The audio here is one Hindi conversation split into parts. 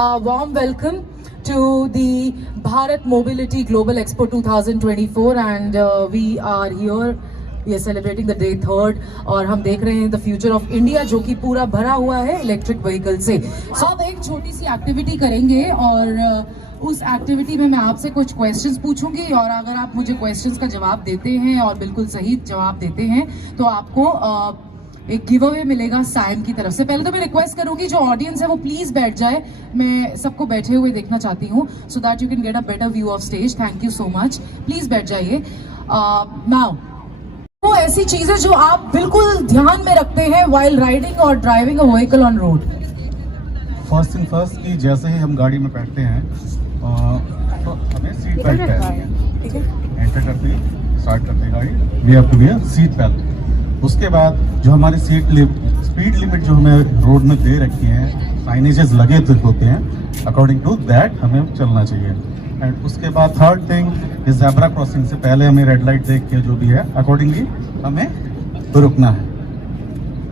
warm welcome to the Bharat Mobility Global Expo 2024 and we are here. We are celebrating the day 3rd और हम देख रहे हैं the future of India जो कि पूरा भरा हुआ है इलेक्ट्रिक व्हीकल से। So अब एक छोटी सी एक्टिविटी करेंगे और उस एक्टिविटी में मैं आपसे कुछ क्वेश्चंस पूछूंगी और अगर आप मुझे क्वेश्चंस का जवाब देते हैं और बिल्कुल सही जवाब देते हैं तो आपको एक गिव अवे मिलेगा साइम की तरफ से। पहले तो मैं रिक्वेस्ट करूंगी जो ऑडियंस है वो प्लीज बैठ जाए, मैं सबको बैठे हुए देखना चाहती हूँ so that you can get a better view of stage. Thank you so much, please बैठ जाइए। नाउ वो ऐसी चीजें जो आप बिल्कुल ध्यान में रखते हैं व्हाइल राइडिंग और driving a vehicle on road. First thing first कि जैसे ही हम गाड़ी में बैठते हैं तो हमें सीट बेल्ट पहननी है। ठीक है, एंटर करते ही स्टार्ट करते हैं गाड़ी, we have to wear seat belt. उसके बाद जो हमारी स्पीड लिमिट जो हमें रोड में दे रखी है, साइनेजेस लगे होते हैं, अकॉर्डिंग टू दैट हमें चलना चाहिए। एंड उसके बाद third thing is zebra crossing से पहले हमें रेड लाइट देख के जो भी है अकॉर्डिंगली हमें रुकना है।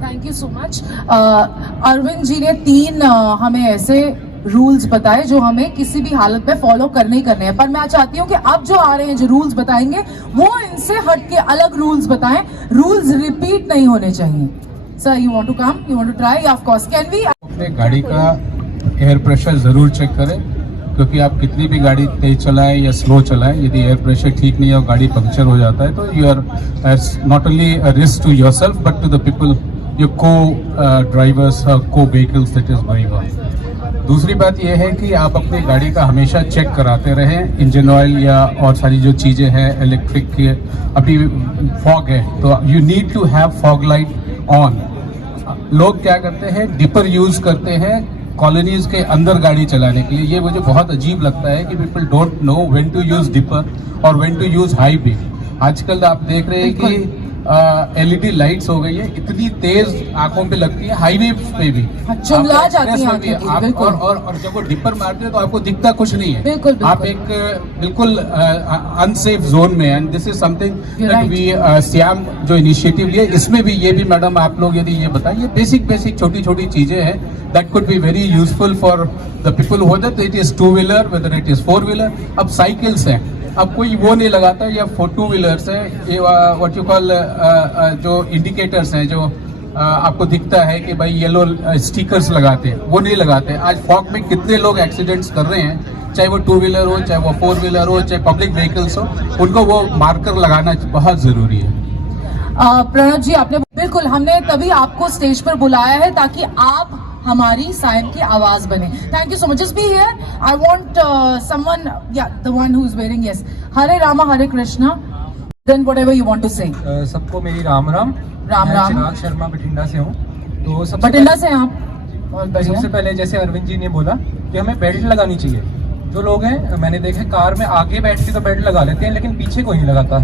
Thank you so much. Arvind ji ने 3 हमें ऐसे रूल्स बताए जो हमें किसी भी हालत में फॉलो करने ही करने हैं, पर मैं चाहती हूँ कि अब जो आ रहे हैं जो रूल्स बताएंगे वो इनसे हट के अलग रूल्स बताएं, रूल्स रिपीट नहीं होने चाहिए। Sir you want to come, you want to try? Of course, can we? अपने गाड़ी का एयर प्रेशर जरूर चेक करें क्योंकि आप कितनी भी गाड़ी तेज चलाएं या स्लो चलाएं, यदि एयर प्रेशर ठीक नहीं है और गाड़ी पंक्चर हो जाता है तो you are not only a risk to yourself but to the people your को ड्राइवर्स, को vehicles that is going on. दूसरी बात यह है कि आप अपनी गाड़ी का हमेशा चेक कराते रहें, इंजन ऑयल या और सारी जो चीज़ें हैं इलेक्ट्रिक के। अभी फॉग है तो you need to have fog light on. लोग क्या करते हैं, डिपर यूज़ करते हैं कॉलोनीज के अंदर गाड़ी चलाने के लिए। ये मुझे बहुत अजीब लगता है कि people don't know when to use dipper और when to use high beam. आजकल आप देख रहे हैं कि एलईडी लाइट्स हो गई है, इतनी तेज आंखों पे लगती है, हाईवे पे भी चुंबला जाती है आप, और जब वो डिपर मारते हैं तो आपको दिखता कुछ नहीं है। बिल्कुल, आप एक बिल्कुल अनसेफ जोन में। And this is something that we Shyam जो इनिशिएटिव लिए इसमें भी ये भी मैडम आप लोग यदि ये बताइए, बेसिक छोटी छोटी चीजें हैं that could be very useful for the people whether it is 2 wheeler whether it is 4 wheeler. अब साइकिल्स हैं, अब कोई वो नहीं लगाता या 2 व्हीलर्स है, ये व्हाट यू कॉल जो इंडिकेटर्स हैं जो आपको दिखता है कि भाई येलो स्टिकर्स लगाते हैं, वो नहीं लगाते। आज फॉग में कितने लोग एक्सीडेंट्स कर रहे हैं, चाहे वो 2 व्हीलर हो, चाहे वो 4 व्हीलर हो, चाहे पब्लिक व्हीकल्स हो, उनको वो मार्कर लगाना बहुत जरूरी है। प्रणव जी आपने बिल्कुल, हमने तभी आपको स्टेज पर बुलाया है ताकि आप हमारी साइम की आवाज बने। Thank you so much. Just be here, I want someone, या the one who is wearing, yes, Hare Rama Hare Krishna, then whatever you want to say. सबको मेरी राम राम। राम राम। चिराग शर्मा बठिंडा से हूँ। तो बठिंडा से आप? सबसे पहले जैसे अरविंद जी ने बोला कि हमें बेल्ट लगानी चाहिए। जो लोग हैं मैंने देखा कार में आगे बैठ के तो बेल्ट लगा लेते हैं लेकिन पीछे कोई नहीं लगाता,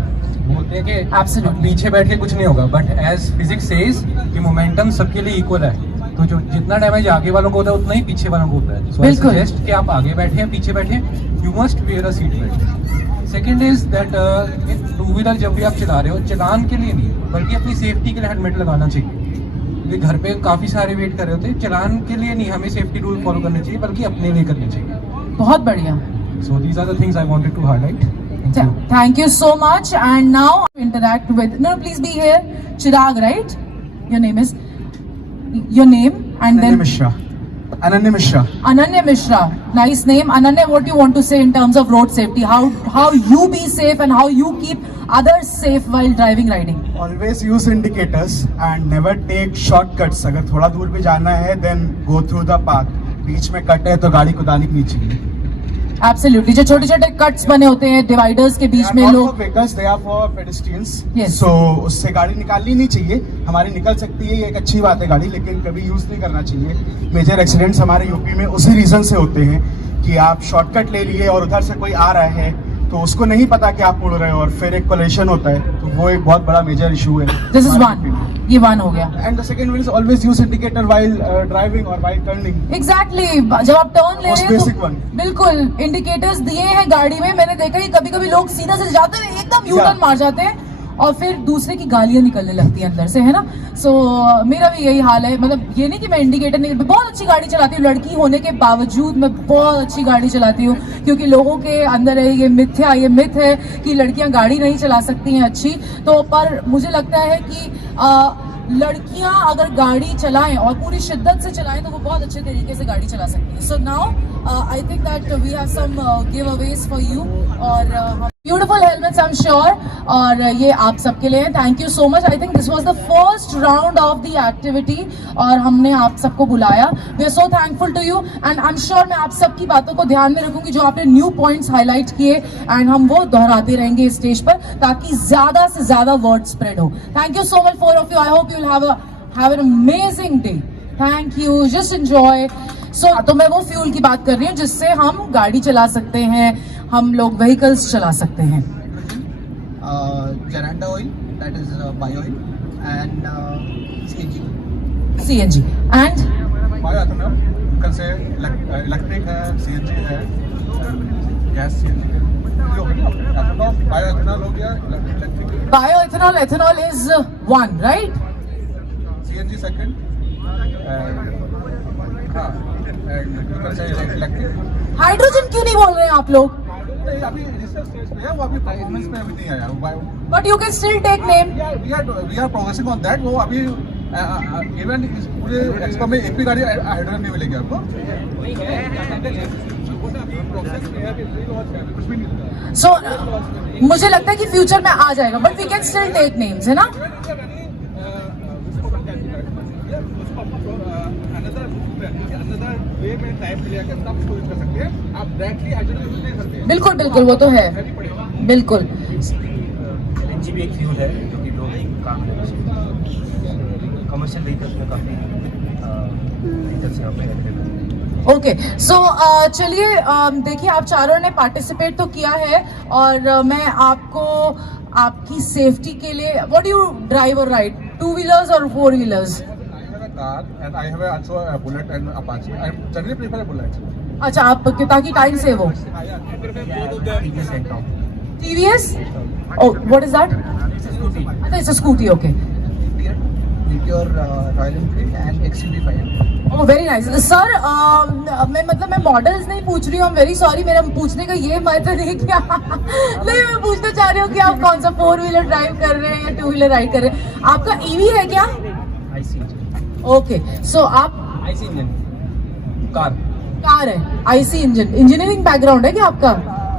बोलते हैं कि Absolutely. पीछे बैठ के कुछ नहीं होगा, बट एज फिजिक्स सेज कि मोमेंटम सबके लिए इक्वल है, तो जो जितना डैमेज आगे वालों को होता है उतना ही पीछे वालों को होता है। सो आई सजेस्ट कि आप आगे बैठे हैं पीछे बैठे, you must where a seat belt. Second is that 2 wheeler जब भी आप चला रहे हो, चलान के लिए नहीं बल्कि अपनी सेफ्टी के लिए हेलमेट लगाना चाहिए, क्योंकि घर पे काफी सारे वेट कर रहे होते हैं। चलान के लिए नहीं, हमें सेफ्टी रूल फॉलो करने चाहिए बल्कि अपने लिए करने चाहिए। बहुत बढ़िया। So these are the things I wanted to highlight. Thank you so much. And now interact with, no please be here, Chirag, right? Your name is, your name and then Mishra. Ananya Mishra. Ananya Mishra, nice name. Ananya, what do you want to say in terms of road safety? How you be safe and how you keep others safe while driving, riding? Always use indicators and never take shortcuts. अगर थोड़ा दूर भी जाना है then go through the path. बीच में कट है तो गाड़ी कुदानी नहीं चाहिए। Absolutely. जो छोटे छोटे कट्स बने होते हैं डिवाइडर्स के बीच में, लोग so उससे गाड़ी निकालनी नहीं चाहिए। हमारी निकल सकती है, ये एक अच्छी बात है गाड़ी, लेकिन कभी यूज नहीं करना चाहिए। मेजर एक्सीडेंट्स हमारे यूपी में उसी रीजन से होते हैं कि आप शॉर्टकट ले लिए और उधर से कोई आ रहा है तो उसको नहीं पता कि आप मुड़ रहे हो और फिर एक कोलिशन होता है, तो वो एक बहुत बड़ा मेजर इशू है। दिस इज वन, ये वन हो गया। And the second one is always use indicator while driving और व्हाइल टर्निंग। एग्जैक्टली, जब आप टर्न ले रहे हैं तो one. बिल्कुल इंडिकेटर्स दिए हैं गाड़ी में। मैंने देखा है कभी कभी लोग सीधा से जाते हैं एकदम यू टर्न मार जाते हैं और फिर दूसरे की गालियां निकलने लगती है अंदर से, है ना। सो मेरा भी यही हाल है, मतलब ये नहीं कि मैं इंडिकेटर नहीं, बहुत अच्छी गाड़ी चलाती हूँ, लड़की होने के बावजूद मैं बहुत अच्छी गाड़ी चलाती हूँ, क्योंकि लोगों के अंदर है ये मिथ है कि लड़कियां गाड़ी नहीं चला सकती हैं अच्छी। तो पर मुझे लगता है कि लड़कियां अगर गाड़ी चलाएं और पूरी शिद्दत से चलाएं तो वो बहुत अच्छे तरीके से गाड़ी चला सकती है। So now I think that we have some giveaways for you, और beautiful helmets I am sure, और ये आप सबके लिए। Thank you so much. I think this was the first round of the activity और हमने आप सबको बुलाया। We are so thankful to you, and I am sure मैं आप सबकी बातों को ध्यान में रखूंगी, जो आपने न्यू पॉइंट्स हाईलाइट किए, एंड हम वो दोहराते रहेंगे इस स्टेज पर, ताकि ज्यादा से ज्यादा वर्ड स्प्रेड हो। Thank you so much for of you. I hope you will have an amazing day. Thank you, just enjoy. So तो मैं वो फ्यूल की बात कर रही हूँ जिससे हम गाड़ी चला सकते हैं, हम लोग व्हीकल्स चला सकते हैं। Jaranda oil, that is bio oil, and CNG. CNG and bioethanol, कल से इलेक्ट्रिक है, सीएनजी है, गैस सीएनजी बायोएथेनॉल हो गया, electric bioethanol, ethanol is one, right? CNG second, हाँ, कल से इलेक्ट्रिक। हाइड्रोजन क्यों नहीं बोल रहे हैं आप लोग? नहीं, अभी रिसर्च स्टेज पे है, वो अभी परफॉर्मेंस में अभी नहीं आया वो bio. But you can still take name. we are progressing on that। वो अभी इवन इस पूरे एक्सपो में एक भी गाड़ी हाइड्रोजन नहीं मिलेगी आपको। So मुझे लगता है कि फ्यूचर में आ जाएगा, but we can still take names, है ना? बिल्कुल बिल्कुल, वो तो है, बिल्कुल। एलएनजी भी एक फ्यूल है जो कि लोग काम कमर्शियल व्हीकल्स में काफ़ी व्हीकल्स यहाँ पे अवेलेबल है। ओके, सो चलिए, देखिए आप चारों ने पार्टिसिपेट तो किया है, और मैं आपको आपकी सेफ्टी के लिए, व्हाट डू यू ड्राइव और राइड, 2 व्हीलर्स और 4 wheelers? car and I have also a Bullet and Apache। I generally prefer a Bullet। अच्छा, आप ताकि टाइम सेव हो। TVS? Oh, what is that? अच्छा, it's a scooty, okay। Meteor, Royal Enfield and XUV500। Oh, very nice। Sir, मैं मॉडल्स नहीं पूछ रही हूँ, वेरी सॉरी, मेरा पूछने का ये मतलब नहीं क्या नहीं, मैं पूछना चाह रही हूँ कि आप कौन सा 4 व्हीलर ड्राइव कर रहे हैं या 2 व्हीलर राइड कर रहे हैं। आपका ईवी है क्या? ओके, सो आप आईसी इंजन कार है, आईसी इंजीनियरिंग बैकग्राउंड है क्या आपका?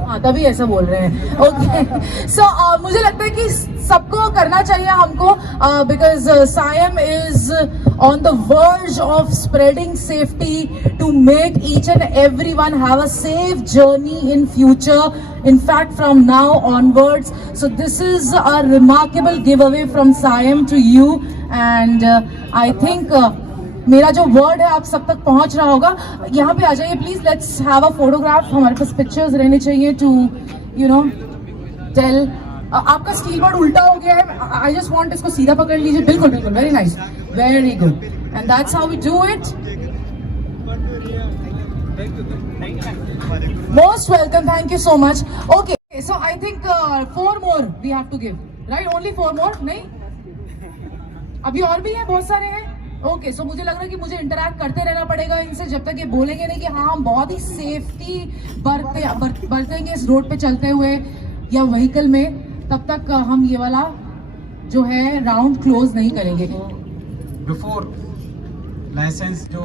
हाँ, तभी ऐसा बोल रहे हैं। ओके, सो मुझे लगता है कि सबको करना चाहिए हमको, because Sayam is on the verge of spreading safety to make each and everyone have a safe journey in future, in fact from now onwards। So this is a remarkable giveaway from Siam to you, and I think मेरा जो वर्ड है आप सब तक पहुंच रहा होगा। यहाँ पे आ जाइए please, let's have a photograph. हमारे पास पिक्चर्स रहने चाहिए टू यू नो टेल। आपका स्टील बोर्ड उल्टा हो गया है, आई जस्ट वांट इसको सीधा पकड़ लीजिए। बिल्कुल बिल्कुल, very nice, very good, and that's how we do it. Most welcome, thank you so much. Okay, so I think 4 more we have to give, right? Only 4 more? नहीं, अभी और भी है, बहुत सारे हैं। ओके, सो मुझे लग रहा है कि मुझे इंटरैक्ट करते रहना पड़ेगा इनसे जब तक ये बोलेंगे नहीं कि हाँ हम बहुत ही सेफ्टी बरतेंगे इस रोड पे चलते हुए या व्हीकल में, तब तक हम ये वाला जो है राउंड क्लोज नहीं करेंगे। बिफोर लाइसेंस, जो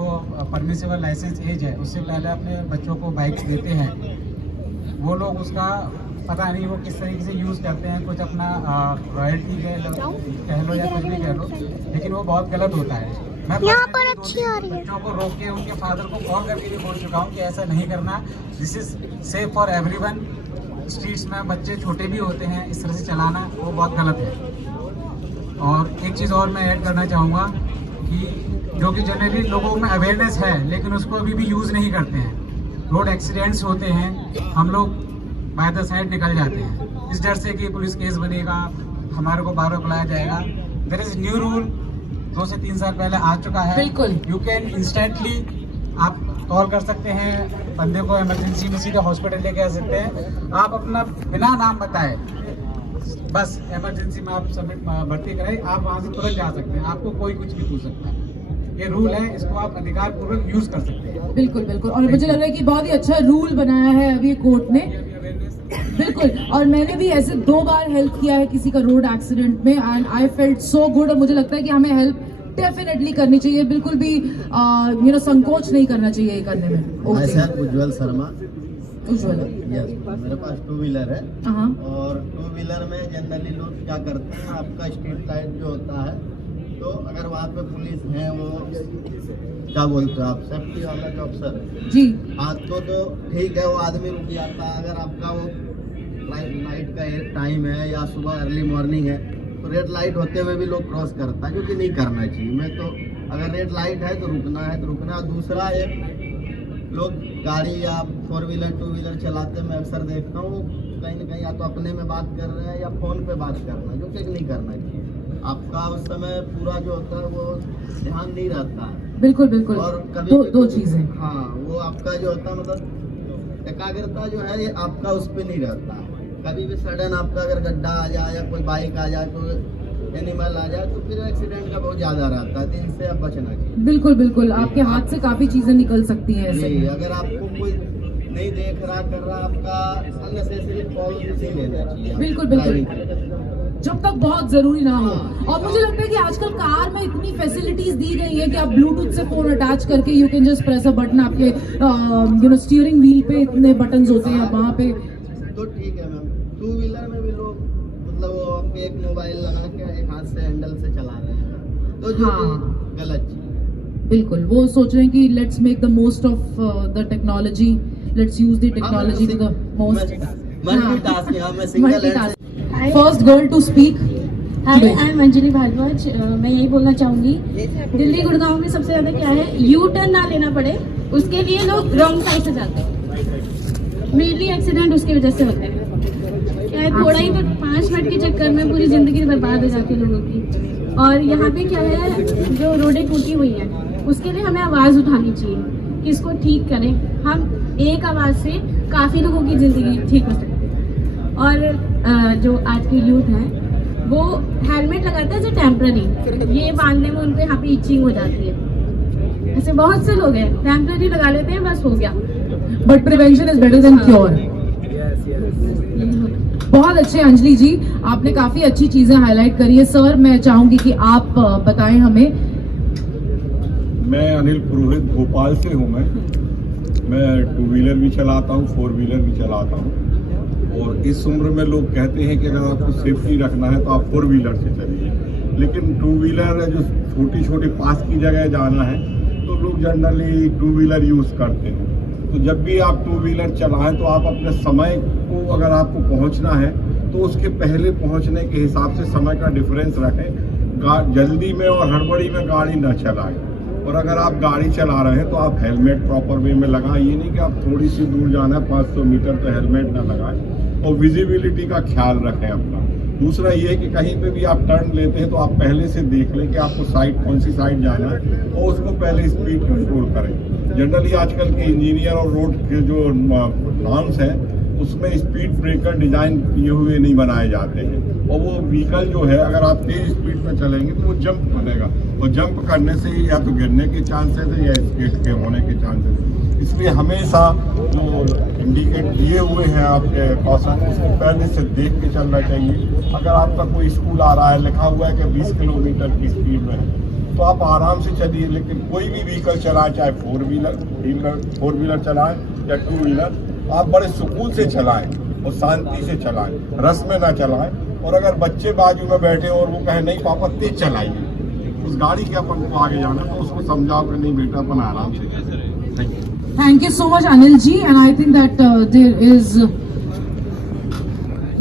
परमिसिबल लाइसेंस एज है, उससे पहले अपने बच्चों को बाइक्स देते हैं, वो लोग उसका पता नहीं वो किस तरीके से यूज़ करते हैं, कुछ अपना रॉयल्टी कह लो या कुछ भी कह लो, लेकिन वो बहुत गलत होता है। मैं यहाँ पर अच्छी आ रही है, बच्चों को रोक के उनके फादर को कॉल करके भी बोल चुका हूँ कि ऐसा नहीं करना, this is safe for everyone. Streets में बच्चे छोटे भी होते हैं, इस तरह से चलाना वो बहुत गलत है। और एक चीज़ और मैं ऐड करना चाहूँगा कि जो कि जनरली लोगों में अवेयरनेस है, लेकिन उसको अभी भी यूज़ नहीं करते हैं। रोड एक्सीडेंट्स होते हैं, हम लोग बाय द साइड निकल जाते हैं इस डर से कि पुलिस केस बनेगा, हमारे को बार-बार बुलाया जाएगा। देयर इज न्यू रूल, 2 से 3 साल पहले आ चुका है। बिल्कुल, यू कैन इंस्टेंटली आप कॉल कर सकते हैं, बंदे को इमरजेंसी में सीधे हॉस्पिटल लेके आ सकते हैं। आप अपना बिना नाम बताए बस इमरजेंसी में आप सबमिट भर्ती कराई, आप वहाँ से तुरंत जा सकते हैं, आपको कोई कुछ नहीं पूछ सकता। ये रूल है, इसको आप अधिकार पूर्वक यूज कर सकते हैं। बिल्कुल बिल्कुल, और मुझे लग रहा है कि बहुत ही अच्छा रूल बनाया है अभी कोर्ट ने। बिल्कुल, और मैंने भी ऐसे 2 बार हेल्प किया है किसी का रोड एक्सीडेंट में and I felt so good. और मुझे लगता है कि हमें हेल्प डेफिनेटली करनी चाहिए, बिल्कुल भी संकोच नहीं करना चाहिए ये करने में। मैं सर उज्जवल शर्मा। उज्जवल, यस, मेरे पास 2 व्हीलर है हाँ, और 2 व्हीलर में जनरली लोग क्या करते हैं, आपका स्ट्रीट लाइट जो होता है, तो अगर वहाँ पे पुलिस है, वो क्या बोलते हैं आप, सेफ्टी वाला जो अफसर है जी, हाँ, तो ठीक है, वो आदमी रुक जाता है। अगर आपका वो नाइट का टाइम है या सुबह अर्ली मॉर्निंग है, तो रेड लाइट होते हुए भी लोग क्रॉस करता है, जो कि नहीं करना चाहिए। मैं तो अगर रेड लाइट है तो रुकना है तो रुकना। दूसरा लोग गाड़ी या 4 व्हीलर 2 व्हीलर चलाते मैं अक्सर देखता हूँ, कहीं ना कहीं या तो अपने में बात कर रहे हैं या फोन पे बात करना, जो कि नहीं करना चाहिए। आपका उस समय पूरा जो होता है वो ध्यान नहीं रहता है। बिल्कुल बिल्कुल, और कभी दो चीजें, हाँ, वो आपका जो होता है मतलब एकाग्रता जो है ये आपका उस पर नहीं रहता है। कभी भी सडन आपका अगर गड्ढा आ जाए या कोई बाइक आ जाए, कोई एनिमल आ जाए, तो फिर एक्सीडेंट का बहुत ज्यादा रहता है, तो इनसे आप बचना चाहिए। बिल्कुल बिल्कुल, आपके हाथ से काफी चीजें निकल सकती हैं ऐसे। जी, अगर आपको कोई नहीं देख रहा कर रहा, आपका अननेसेसरी कॉल नहीं लेना चाहिए। बिल्कुल बिल्कुल, जब तक बहुत जरूरी ना हो। और मुझे लगता है कि आजकल कार में इतनी फैसिलिटीज दी गई है कि आप ब्लूटूथ से फोन अटैच करके you can just press a button, आपके स्टीयरिंग व्हील पे इतने बटन्स होते हैं वहाँ पे। तो ठीक है मैम, 2 व्हीलर में भी लोग मतलब वो आपके एक मोबाइल लगा के एक हाथ से हैंडल से चला रहे हैं, तो जो हाँ, गलत चीज। बिल्कुल, वो सोच रहे हैं कि let's make the most of the technology, let's use the technology to the most. First girl to speak. Hi, I am Anjali Bhardwaj. मैं यही बोलना चाहूंगी, दिल्ली गुड़गांव में सबसे ज्यादा क्या है, यू टर्न ना लेना पड़े, उसके लिए लोग रॉन्ग साइड से जाते हैं, मेनली एक्सीडेंट उसकी वजह से होते हैं। क्या है, थोड़ा ही तो 5 मिनट के चक्कर में पूरी जिंदगी बर्बाद हो जाती है लोगों की। और यहाँ पे क्या है, जो रोडें टूटी हुई हैं उसके लिए हमें आवाज़ उठानी चाहिए कि इसको ठीक करें। हम एक आवाज़ से काफ़ी लोगों की ज़िंदगी ठीक हो सकती है। और जो आज के यूथ हैं वो हेलमेट लगाते हैं जो टेम्पररी, ये बांधने में उनको यहाँ पे इचिंग हो जाती है। ऐसे बहुत से लोग हैं टेम्पररी लगा लेते हैं, बस हो गया। But prevention is better than cure. बहुत अच्छे अंजलि जी, आपने काफी अच्छी चीजें हाईलाइट करी है। सर, मैं चाहूंगी कि आप बताएं हमें। मैं अनिल पुरोहित, भोपाल से हूँ। मैं 2 व्हीलर भी चलाता हूँ, 4 व्हीलर भी चलाता हूँ। और इस उम्र में लोग कहते हैं कि अगर आपको सेफ्टी रखना है तो आप 4 व्हीलर से चलिए, लेकिन 2 व्हीलर जो छोटी छोटी पास की जगह जाना है तो लोग जनरली 2 व्हीलर यूज़ करते हैं। तो जब भी आप 2 व्हीलर चलाएं तो आप अपने समय को, अगर आपको पहुंचना है तो उसके पहले पहुंचने के हिसाब से समय का डिफरेंस रखें। जल्दी में और हड़बड़ी में गाड़ी न चलाएं। और अगर आप गाड़ी चला रहे हैं तो आप हेलमेट प्रॉपर वे में लगाएं। ये नहीं कि आप थोड़ी सी दूर जाना है 500 मीटर तो हेलमेट ना लगाएं। और विजिबिलिटी का ख्याल रखें अपना। दूसरा ये है कि कहीं पे भी आप टर्न लेते हैं तो आप पहले से देख लें कि आपको साइड कौन सी साइड जाना है और उसको पहले स्पीड कंट्रोल करें। जनरली आजकल के इंजीनियर और रोड के जो नॉर्म्स हैं उसमें स्पीड ब्रेकर डिजाइन किए हुए नहीं बनाए जाते हैं। और वो व्हीकल जो है, अगर आप तेज स्पीड में चलेंगे तो वो जंप करेगा, और जंप करने से या तो गिरने के चांसेस है या स्केट के होने के चांसेस है। इसलिए हमेशा जो इंडिकेट दिए हुए हैं आपके कॉशन, उसको पहले से देख के चलना चाहिए। अगर आपका कोई स्कूल आ रहा है, लिखा हुआ है कि 20 किलोमीटर की स्पीड में है, तो आप आराम से चलिए। लेकिन कोई भी व्हीकल चलाएं, चाहे 4 व्हीलर चलाएं या 2 व्हीलर, आप बड़े सुकून से चलाएं और शांति से चलाएं, रस में ना चलाएं। और अगर बच्चे बाजू में बैठे और वो कहे नहीं पापा तेज चलाइए, उस गाड़ी के अपन को आगे जाना तो उसको समझाओ कि नहीं बेटा अपन आराम से। Thank you so much, Anil ji, and I think that there is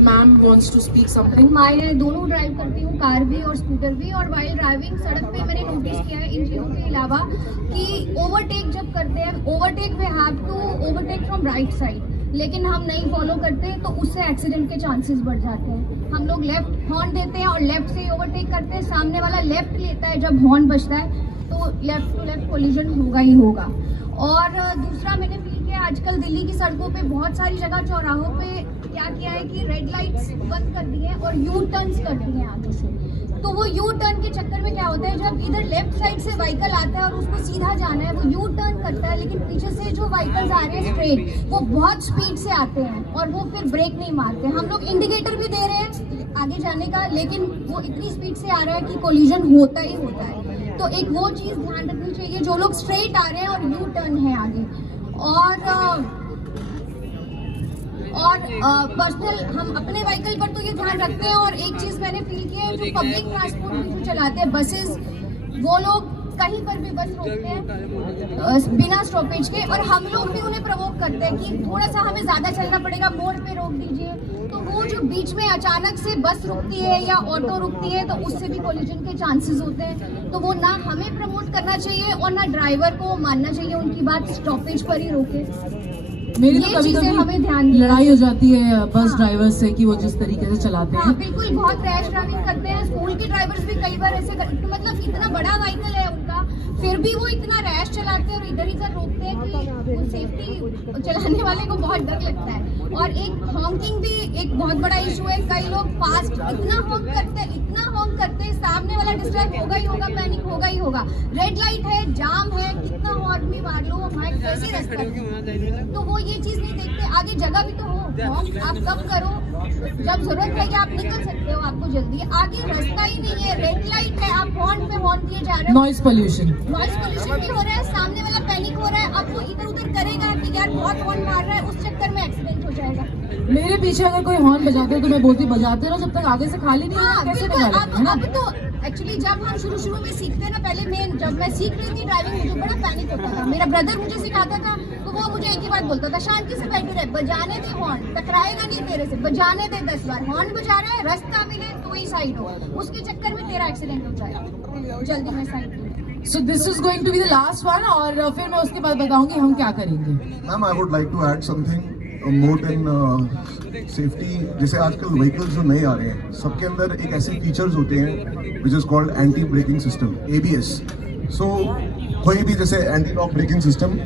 ma'am wants to speak something. मैं दोनों ड्राइव करती हूँ, कार भी और स्कूटर भी। और वाइल ड्राइविंग सड़क पे मैंने नोटिस किया है इन चीज़ों के अलावा कि ओवरटेक जब करते हैं, overtake we have to overtake from right side, लेकिन हम नहीं फॉलो करते तो उससे एक्सीडेंट के चांसेस बढ़ जाते हैं। हम लोग लेफ्ट हॉर्न देते हैं और लेफ्ट से ही ओवरटेक करते हैं, सामने वाला लेफ्ट लेता है, जब हॉर्न बजता है तो लेफ्ट टू लेफ्ट कोलिजन होगा ही होगा। और दूसरा मैंने फील किया आजकल दिल्ली की सड़कों पे बहुत सारी जगह चौराहों पे क्या किया है कि रेड लाइट्स बंद कर दी है और यू टर्न्स कर दी है आगे से। तो वो यू टर्न के चक्कर में क्या होता है, जब इधर लेफ्ट साइड से व्हीकल आता है और उसको सीधा जाना है, वो यू टर्न करता है, लेकिन पीछे से जो व्हीकल्स आ रहे हैं स्ट्रेट, वो बहुत स्पीड से आते हैं और वो फिर ब्रेक नहीं मारते। हम लोग इंडिकेटर भी दे रहे हैं आगे जाने का, लेकिन वो इतनी स्पीड से आ रहा है कि कोलिजन होता ही होता है। तो एक वो चीज़ ध्यान रखनी चाहिए, जो लोग स्ट्रेट आ रहे हैं और यू टर्न है आगे। और पर्सनल हम अपने व्हीकल पर तो ये ध्यान रखते हैं। और एक चीज़ मैंने फील की है, जो पब्लिक ट्रांसपोर्ट भी जो चलाते हैं बसेस, वो लोग कहीं पर भी बस रोकते हैं बिना स्टॉपेज के, और हम लोग भी उन्हें प्रवोक करते हैं कि थोड़ा सा हमें ज़्यादा चलना पड़ेगा, मोड़ पे रोक दीजिए। तो वो जो बीच में अचानक से बस रुकती है या ऑटो रुकती है, तो उससे भी कोलिजन के चांसेस होते हैं। तो वो ना हमें प्रमोट करना चाहिए और ना ड्राइवर को मानना चाहिए उनकी बात, स्टॉपेज पर ही रोके। मेरी तो ये कभी चीजें हमें कभी ध्यान देनी लड़ाई हो जाती है बस हाँ। ड्राइवर से कि वो जिस तरीके से चलाते हाँ हैं। बिल्कुल, बहुत रैश ड्राइविंग करते हैं। स्कूल के ड्राइवर्स भी कई बार ऐसे तो मतलब इतना बड़ा व्हीकल है उनका, फिर भी वो इतना रैश चलाते हैं और इधर इधर रोकते हैं कि वो सेफ्टी चलाने वाले को बहुत डर लगता है। और एक हॉन्किंग भी एक बहुत बड़ा इशू है। कई लोग फास्ट इतना हॉन्क करते हैं, सामने वाला डिस्टर्ब होगा ही होगा, पैनिक होगा ही होगा। रेड लाइट है, जाम है, कितना हॉर्न भी मार लो, हमारे कैसे रास्ता है। तो वो ये चीज़ नहीं देखते, आगे जगह भी तो हो, हॉन्क आप कब करो, जब जरूरत है कि आप निकल सकते हो, आपको जल्दी है, आगे रास्ता ही नहीं है, रेड लाइट है, आप हॉर्न पे हॉर्न दिए जा रहे हो। नॉइज पोल्यूशन भी हो रहा है, सामने वाला पैनिक हो रहा है, अब वो इधर उधर करेगा कि यार बहुत हॉर्न मार रहा है, उस चक्कर में एक्सीडेंट हो जाएगा। मेरे पीछे अगर कोई हॉर्न बजाते हो तो मैं बोलती बजाते रहो, जब तक आगे से खाली नहीं होगा कैसे बजा रहे हैं, है ना? अब तो एक्चुअली जब हम शुरू में सीखते हैं ना, पहले जब मैं सीख रही थी ड्राइविंग, मुझे बड़ा पैनिक होता था। मेरा ब्रदर मुझे सिखाता था, तो वो मुझे एक ही बात बोलता था, शांति से बैठे रहे, बजाने दे हॉर्न, टकराएगा नहीं तेरे से, बजाने दे 10 बार। हॉर्न बजा रहा है, रास्ता मिले तो ही साइड हो, उसके चक्कर में तेरा एक्सीडेंट हो जाएगा, जल्दी में साइड हो। So this is going to be the last one, और फिर मैं उसके बाद बताऊंगी हम क्या करेंगे। Ma'am, I would like to add something more than safety. जैसे आजकल व्हीकल्स जो नए आ रहे हैं, सबके अंदर एक ऐसे फीचर्स होते हैं which is called anti braking system, ABS। सो कोई भी जैसे anti lock braking system,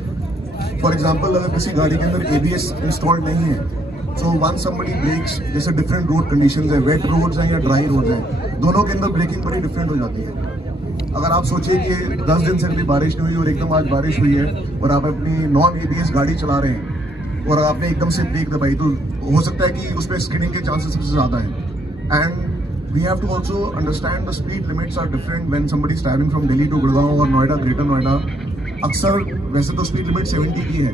for example अगर किसी गाड़ी के अंदर ABS इंस्टॉल्ड नहीं है, सो वन समबडी ब्रेक्स, जैसे डिफरेंट रोड कंडीशंस है, वेट रोड्स हैं या ड्राई रोड्स हैं, दोनों के अंदर ब्रेकिंग बड़ी डिफरेंट हो जाती है। अगर आप सोचिए कि 10 दिन से कभी बारिश नहीं हुई और एकदम आज बारिश हुई है और आप अपनी नॉन ABS गाड़ी चला रहे हैं और आपने एकदम से ब्रेक दबाई, तो हो सकता है कि उसमें स्किडिंग के चांसेस सबसे ज़्यादा हैं। And we have to also understand the speed limits are different when somebody is travelling from Delhi to Gurgaon और नोएडा, ग्रेटर नोएडा। अक्सर वैसे तो स्पीड लिमिट 70 की है,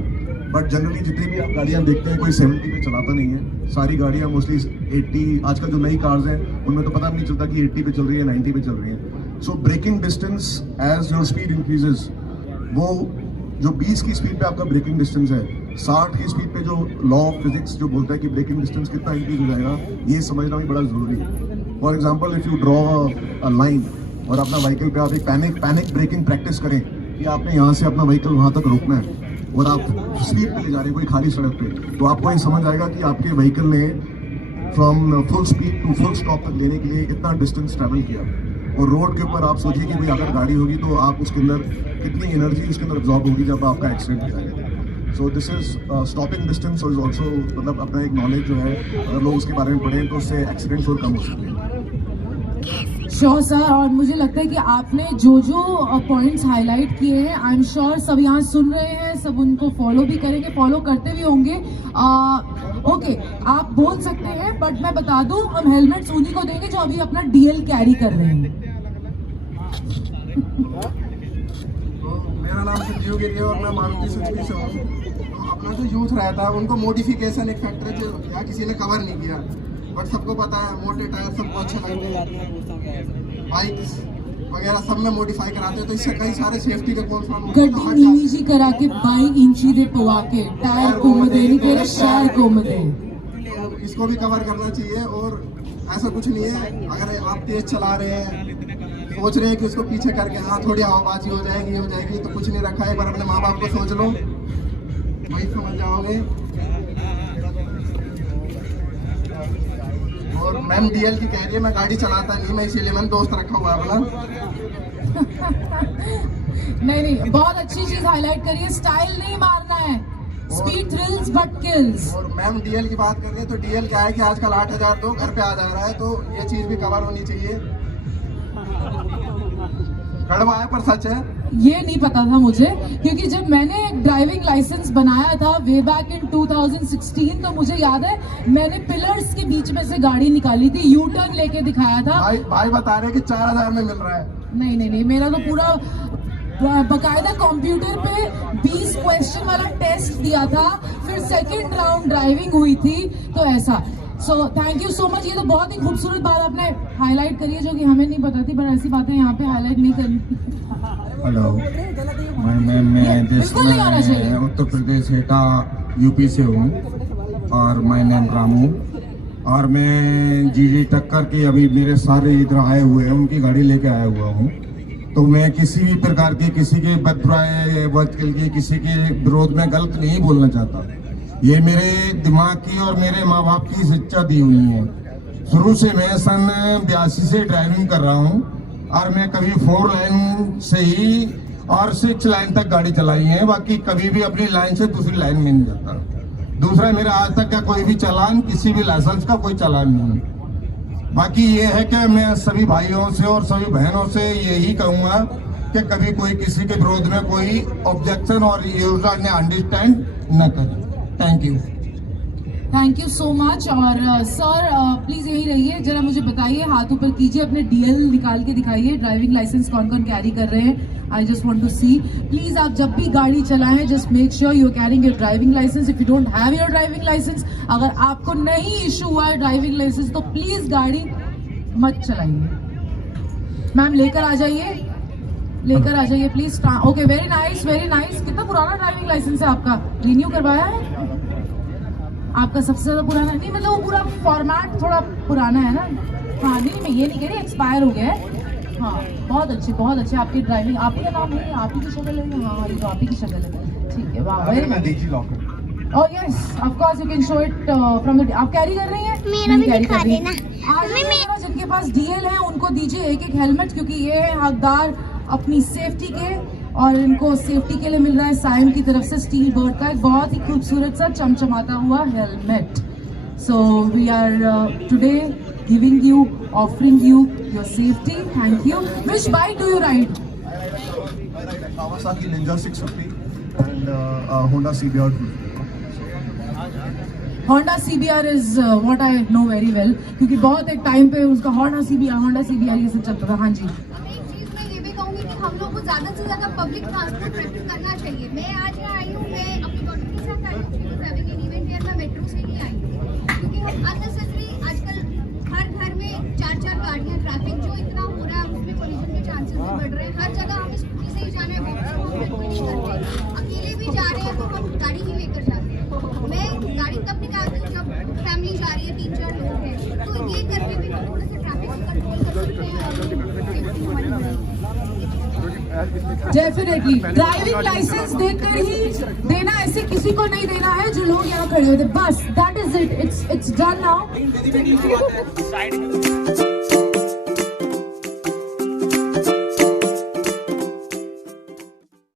बट जनरली जितनी भी आप गाड़ियाँ देखते हैं, कोई 70 पे चलाता नहीं है। सारी गाड़ियाँ मोस्टली 80, आजकल जो नई कार्स हैं उनमें तो पता भी नहीं चलता कि 80 पे चल रही है, 90 पे चल रही है। So braking distance as your speed increases, वो जो 20 की स्पीड पे आपका ब्रेकिंग डिस्टेंस है, 60 की स्पीड पे जो लॉ ऑफ फिजिक्स जो बोलता है कि ब्रेकिंग डिस्टेंस कितना इंक्रीज हो जाएगा, ये समझना भी बड़ा जरूरी है। For example if you draw a line और अपना व्हीकल पे आप एक पैनिक ब्रेकिंग प्रैक्टिस करें कि आपने यहाँ से अपना व्हीकल वहाँ तक रोकना है और आप स्पीड पे ले जा रहे हैं कोई खाली सड़क पे, तो आपको ये समझ आएगा कि आपके व्हीकल ने from full speed to full stop तक लेने के लिए कितना डिस्टेंस ट्रैवल किया। और रोड के ऊपर आप सोचिए कि कोई अगर गाड़ी होगी तो आप उसके अंदर कितनी एनर्जी उसके अंदर एब्जॉर्ब होगी जब आपका एक्सीडेंट हो जाएगा। So this is stopping distance is also, मतलब अपना एक नॉलेज जो है, अगर लोग उसके बारे में पढ़ें तो उससे एक्सीडेंट्स और कम हो सकते हैं। श्योर सर, और मुझे लगता है कि आपने जो जो पॉइंट्स हाईलाइट किए हैं, आई एम श्योर सब यहाँ सुन रहे हैं, सब उनको फॉलो भी करेंगे, फॉलो करते भी होंगे। ओके, आप बोल सकते हैं, बट मैं बता दूं, हम हेलमेट्स उन्हीं को देंगे जो अभी अपना DL कैरी कर रहे हैं। मेरा नाम संजीव गिरी है और मैं मारुति सुजुकी से हूँ। तो अपना जो यूथ रहता है उनको मोडिफिकेशन एक फैक्टर जो या किसी ने कवर नहीं किया, बट सबको पता है मोटे टायर सबको अच्छे लगते हैं, बाइक्स वगैरह सब में मॉडिफाई कराते हैं, तो इससे कई सारे सेफ्टी के कॉन्स गड्डी नीची करा के 22 इंची दे पवा के टायर को मदे नहीं तेरे शहर को मदे, तो इसको भी कवर करना चाहिए। और ऐसा कुछ नहीं है, अगर आप तेज चला रहे हैं, सोच रहे हैं कि उसको पीछे करके हाँ थोड़ी हवाबाजी हो जाएगी, तो कुछ नहीं रखा है, एक बार अपने माँ बाप को सोच लो, वही समझ जाओगे। और मैम DL की कह रही है, मैं गाड़ी चलाता नहीं, मैं इसीलिए मैंने दोस्त रखा हुआ है अपना। नहीं, बहुत अच्छी चीज हाईलाइट करी है, स्टाइल नहीं मारना है, Speed thrills but kills. और मैम डीएल की बात कर रहे हैं तो डीएल क्या है कि आजकल 8000 तो घर पे आ जा रहा है, तो ये चीज भी कवर होनी चाहिए। कड़वा है पर सच है। ये नहीं पता था मुझे, क्योंकि जब मैंने ड्राइविंग लाइसेंस बनाया था वे बैक इन 2016 तो मुझे याद है मैंने पिलर्स के बीच में से गाड़ी निकाली थी, यू टर्न लेके दिखाया था। भाई बता रहे हैं कि 4000 में मिल रहा है। नहीं, मेरा तो पूरा बकायदा कंप्यूटर पे 20 क्वेश्चन वाला टेस्ट दिया था, फिर सेकंड राउंड ड्राइविंग हुई थी, तो ऐसा। So thank you so much. ये तो बहुत ही खूबसूरत बात आपने हाईलाइट करी है जो कि हमें नहीं पता थी, पर ऐसी बातें यहाँ पे हाईलाइट नहीं करनी। हेलो, मैं बिल्कुल नहीं आना चाहिए। उत्तर प्रदेश एटा यूपी से हूँ और मैं नाम रामू, और मैं जीडी टक्कर के अभी मेरे सारे इधर आए हुए हैं, उनकी गाड़ी लेके आया हुआ हूँ। तो मैं किसी भी प्रकार के किसी के बदबुराए वकील के किसी के विरोध में गलत नहीं बोलना चाहता। ये मेरे दिमाग की और मेरे माँ बाप की शिक्षा दी हुई है। शुरू से मैं सन 82 से ड्राइविंग कर रहा हूँ और मैं कभी 4 लाइन से ही और 6 लाइन तक गाड़ी चलाई है, बाकी कभी भी अपनी लाइन से दूसरी लाइन में नहीं जाता। दूसरा, मेरा आज तक का कोई भी चालान, किसी भी लाइसेंस का कोई चालान नहीं। बाकी ये है कि मैं सभी भाइयों से और सभी बहनों से यही कहूँगा कि कभी कोई किसी के विरोध में कोई ऑब्जेक्शन और यूजर ने अंडरस्टैंड न करे। Thank you so much. और सर प्लीज यही रहिए, जरा मुझे बताइए, हाथ ऊपर कीजिए, अपने डीएल निकाल के दिखाइए, ड्राइविंग लाइसेंस कौन कौन कैरी कर रहे हैं। I just want to see. Please आप जब भी गाड़ी चलाएं just make sure you are carrying your driving licence. If you don't have your driving licence, अगर आपको नहीं इशू हुआ है ड्राइविंग लाइसेंस, तो प्लीज गाड़ी मत चलाइए। मैम लेकर आ जाइए please. Okay, very nice, very nice. कितना पुराना ड्राइविंग लाइसेंस है आपका? रिन्यू करवाया है आपका? सबसे ज्यादा पुराना नहीं, मतलब वो पूरा फॉर्मेट थोड़ा पुराना है ना? हाँ, नहीं मैं ये नहीं कह रही एक्सपायर हो गया है। हाँ, बहुत अच्छे आपकी ड्राइविंग। आप ही का नाम है, आप ही की शक्ल है? हाँ, ये तो आप ही की शक्ल है। ठीक है, वाह, very nice. Oh yes, of course you can show it from the. आप कैरी कर रही हैं? मेरा भी दिखा देना। आज जिनके पास डीएल है उनको दीजिए एक हेलमेट, क्योंकि ये है हकदार अपनी सेफ्टी के, और इनको सेफ्टी के लिए मिल रहा है साइम की तरफ से स्टील बर्ड का एक बहुत ही खूबसूरत सा चमचमाता हुआ helmet. So we are today giving you, offering you your safety. Thank you. Which bike do you ride? Kawasaki Ninja 650 and Honda CBR 250. Honda CBR is what I know very well, क्योंकि बहुत एक टाइम पे उसका Honda CBR ये सब चलता था। हाँ जी। हम लोग को ज्यादा से ज्यादा पब्लिक ट्रांसपोर्ट प्रेफर करना चाहिए। मैं आज यहाँ आई हूँ, मैं अपनी डॉटर के साथ आई हूँ इवेंट वेयर, मैं मेट्रो से नहीं आई हूँ, क्योंकि हम अननेसेसरी आजकल हर घर में 4 गाड़ियाँ, ट्रैफिक जो इतना हो रहा है उसमें कोलिजन के चांसेस भी बढ़ रहे हैं। हर जगह हमें स्कूटी से ही जाना है, हम बिल्कुल नहीं करते। अकेले भी जा रहे हैं तो हम गाड़ी ही लेकर जाते हैं। मैं गाड़ी तब निकालती हूँ जब फैमिली जा रही है, 3-4 लोग हैं, तो ये करके भी हम थोड़ा सा ट्रैफिक से कंट्रोल कर सकते हैं और सेफ्टी हमारी बढ़ेगी। डेफिनेटली ड्राइविंग लाइसेंस देकर ही देना, ऐसे किसी को नहीं देना है जो लोग यहाँ खड़े होते। बस that is it, it's done now.